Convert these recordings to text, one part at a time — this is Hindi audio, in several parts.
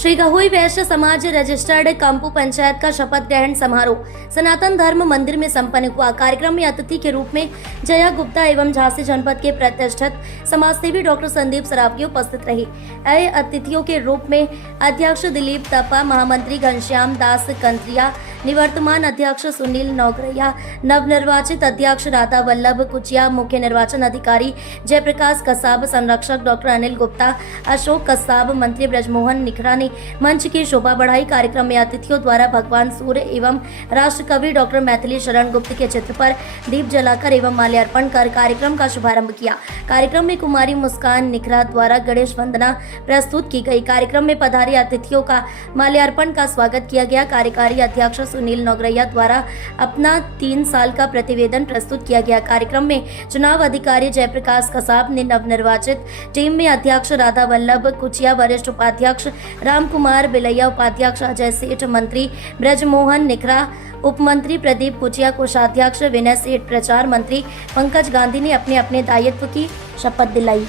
श्री गहोई वैश्य समाज रजिस्टर्ड कंपू पंचायत का शपथ ग्रहण समारोह सनातन धर्म मंदिर में संपन्न हुआ। कार्यक्रम में अतिथि के रूप में जया गुप्ता एवं झांसी जनपद के प्रतिष्ठित समाजसेवी डॉक्टर संदीप सरावगी उपस्थित रहे। आए अतिथियों के रूप में अध्यक्ष दिलीप तपा, महामंत्री घनश्याम दास कंत्रिया, निवर्तमान अध्यक्ष सुनील नौगरिया, नवनिर्वाचित अध्यक्ष राधा वल्लभ कुचिया, मुख्य निर्वाचन अधिकारी जयप्रकाश कसाब, संरक्षक डॉक्टर अनिल गुप्ता, अशोक कसाब, मंत्री ब्रजमोहन निखरा ने मंच की शोभा बढ़ाई। कार्यक्रम में अतिथियों द्वारा भगवान सूर्य एवं राष्ट्रकवि डॉक्टर मैथिली शरण गुप्त के चित्र पर दीप जलाकर एवं माल्यार्पण कर कार्यक्रम का शुभारंभ किया। कार्यक्रम में कुमारी मुस्कान निखरा द्वारा गणेश वंदना प्रस्तुत की गई। कार्यक्रम में पधारे अतिथियों का माल्यार्पण का स्वागत किया गया। कार्यकारी अध्यक्ष सुनील नौगरिया द्वारा अपना 3 साल का प्रतिवेदन प्रस्तुत किया गया। कार्यक्रम में चुनाव अधिकारी जयप्रकाश कसाब ने नवनिर्वाचित टीम में अध्यक्ष राधा वल्लभ कुचिया, वरिष्ठ उपाध्यक्ष राम कुमार बिलैया, उपाध्यक्ष अजय सेठ, मंत्री ब्रजमोहन निखरा, उप मंत्री प्रदीप कुचिया, कोषाध्यक्ष विनय सेठ, प्रचार मंत्री पंकज गांधी ने अपने अपने दायित्व की शपथ दिलाई।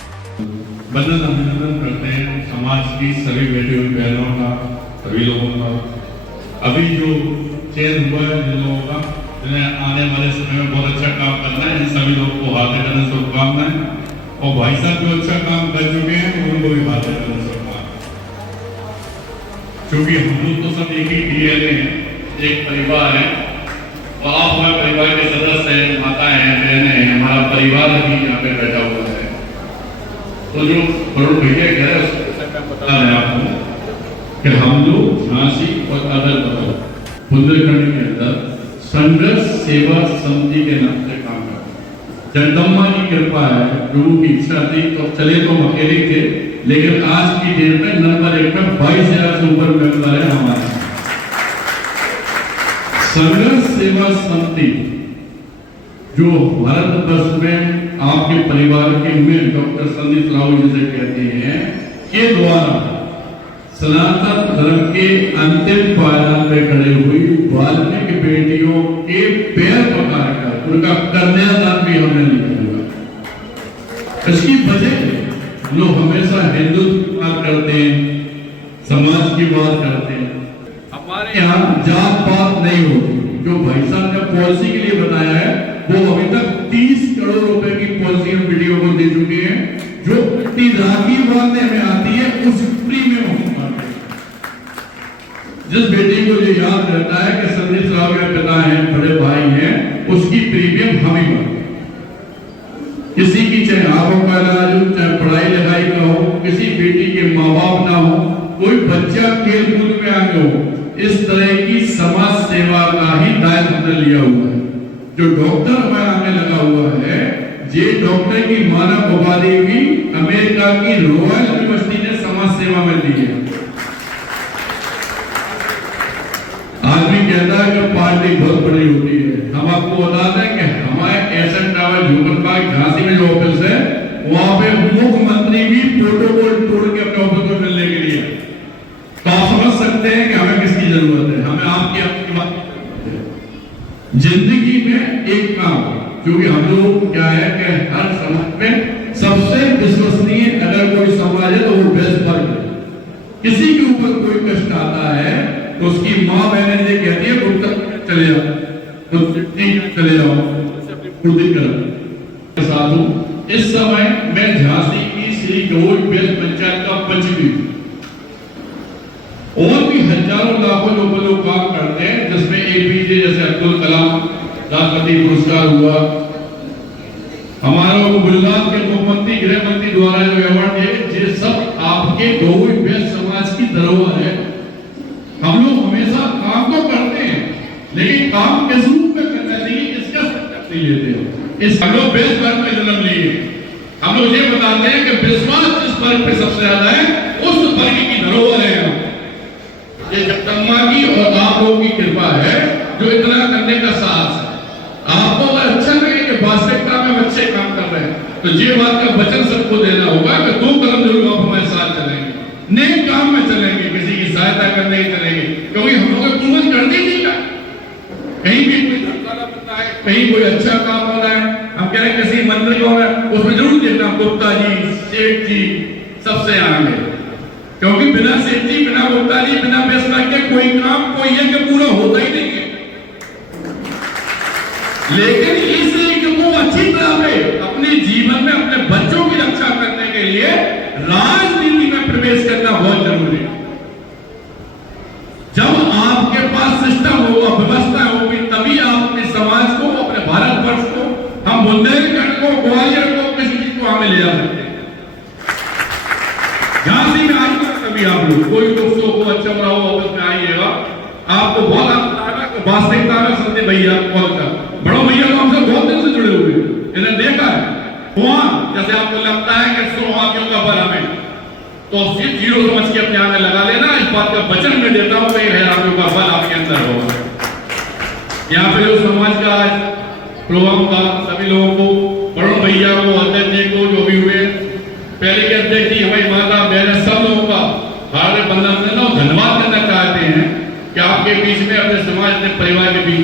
बंधन अभिनंदन करते हैं समाज की सभी बेटियों बहनों का, सभी लोगों का। अभी जो चयन हुआ है जिन लोगों का, जिन्हें आने वाले समय में बहुत अच्छा काम करना है, इन सभी लोगों को हाथ करने शुभकामनाएं। और भाई साहब जो अच्छा काम कर चुके हैं उनको भी हाथ करने शुभकामनाएं। क्योंकि हम लोग तो सब एक ही डीएनए है, एक परिवार है और आप हमारे परिवार के सदस्य हैं, माताएं हैं, बहनें हैं, हमारा परिवार भी यहाँ पे बैठा हुआ है। तो जो बड़ों भैया कह रहे हैं बता रहे आपको कि हम लोग झांसी और अदर बुंदेलखंड के अंदर संघर्ष सेवा समिति के नाम से काम करते हैं। जगदम्बा की कृपा है, लोगों की इच्छा थी तो चले तो हम अकेले थे, लेकिन आज की डेट में नंबर 1 में 22,000 से ऊपर मेंबर है हमारे। संघर्ष सेवा समिति जो भारत वर्ष में आपके परिवार के में डॉक्टर संदीप सरावगी जिसे कहते हैं के द्वारा सनातन धर्म के अंतिम पायदान पे खड़े हुई वाल्मीकि बेटियों के पैर पकड़कर उनका कन्यादान भी हमने लिया हुआ। इसकी वजह लोग हमेशा हिंदुत्व की बात करते हैं, समाज की बात करते हैं। हमारे यहाँ जात पात नहीं होती। जो भाई साहब ने पॉलिसी के लिए बताया है वो अभी तक 30 करोड़ रुपए की पॉलिसी हम वीडियो को दे चुके हैं। जो राखी बांधने में आती है उस फ्री में हम बांटते हैं। जिस बेटी को ये याद रहता है कि संदीप सरावगी के पिता हैं, बड़े भाई हैं, उसकी प्रीमियम हम ही भरते हैं। किसी की चाहे आंखों का इलाज हो, चाहे पढ़ाई लिखाई का हो, किसी बेटी के माँ बाप ना हो, कोई बच्चा खेल कूद में आगे हो, इस तरह की समाज सेवा का ही दायित्व हमने लिया हुआ है। जो डॉक्टर हमारे आगे लगा हुआ है, ये डॉक्टर की मानव उपाधि भी अमेरिका की रॉयल यूनिवर्सिटी ने समाज सेवा में दी है। आदमी कहता है कि पार्टी बहुत बड़ी होती है। हम आपको बता दें कि हमारे एसएन टावर झोपड़बाग झांसी में जो ऑफिस है, वहां पे मुख्यमंत्री भी प्रोटोकॉल तोड़ के अपने ऑफिस में मिलने के लिए। तो आप समझ सकते हैं कि हमें किसकी जरूरत है। हमें आपकी बात जिंदगी में एक काम, क्योंकि हम लोग क्या है कि हर समाज में सबसे विश्वसनीय अगर कोई समाज है तो वो बेस्ट वर्ग है। किसी के ऊपर कोई कष्ट आता है तो उसकी माँ बहनें ये कहती है उत्तर चले जाओ, चले जाओ, पूर्ति करो। साधु इस समय मैं झांसी की श्री गहोई वैश्य पंचायत का पंच भी और भी हजारों लाखों लोग काम करते हैं, जिसमें एपीजे जैसे अब्दुल कलाम राष्ट्रपति पुरस्कार हुआ। हमारा गुजरात के मुख्यमंत्री गृह मंत्री द्वारा जो अवार्ड दिए, ये सब आपके गहोई वैश्य समाज की धरोहर है। हम लोग हमेशा काम तो करते हैं, लेकिन काम किस रूप में करना चाहिए इसका नहीं लेते हो। इस हम लोग वैश्य वर्ग में जन्म लिए, हम लोग ये बताते हैं कि विश्वास जिस वर्ग पे सबसे ज्यादा है उस वर्ग की धरोहर है। ये जगदम्बा की और आप लोगों की कृपा है जो इतना करने का साहस है। आपको अगर अच्छा लगे कि वास्तविकता में अच्छे काम कर रहे हैं तो ये बात का वचन सबको देना होगा कि 2 कदम जरूर आप हमारे साथ चलेंगे, नेक काम में चलेंगे, किसी की सहायता करने ही चलेंगे। क्योंकि हम लोग पूर्वज करते नहीं का कहीं भी कोई धर्मशाला बनता है, कहीं कोई अच्छा काम हो रहा है, हम कह रहे हैं किसी मंदिर को है उसमें जरूर देखना गुप्ता जी, सेठ जी सबसे आगे। क्योंकि बिना सेठ जी, बिना गुप्ता जी, बिना फैसला के कोई काम, कोई यज्ञ पूरा होता ही नहीं है। लेकिन इस यज्ञ को अच्छी तरह से अपने जीवन में अपने बच्चों की रक्षा करने के लिए राजनीति में प्रवेश करना बहुत जरूरी है। जब आपके पास सिस्टम होगा, व्यवस्था होगी, तभी आप अपने समाज को, अपने भारतवर्ष को, हम बुंदेलखंड को, ग्वालियर को, किसी चीज को हमें ले जा सकते हैं। झांसी में आइएगा कभी आप लोग, कोई दोस्तों को अच्छा बुरा हो ऑफिस में आइएगा, आपको बहुत अच्छा आएगा कि वास्तविकता में संदीप भैया बहुत अच्छा, बड़ो भैया तो हमसे बहुत दिन से जुड़े हुए, इन्हें देखा है वहां, जैसे आपको लगता है कि 100 हाथियों का बल हमें, तो सिर्फ जीरो समझ के अपने आगे लगा लेना। इस बात का वचन मैं देता हूं कि 1000 हाथियों का बल आपके अंदर होगा। यहाँ पे जो समाज का प्रोग्राम था, सभी लोगों को, बड़ो भैया को, अध्यक्ष जी को, जो भी हुए, पहले के अध्यक्ष जी, हमारी माता बहन, सब लोगों का भारत बंधन धन्यवाद करना चाहते हैं कि आपके बीच में, अपने समाज, अपने परिवार के बीच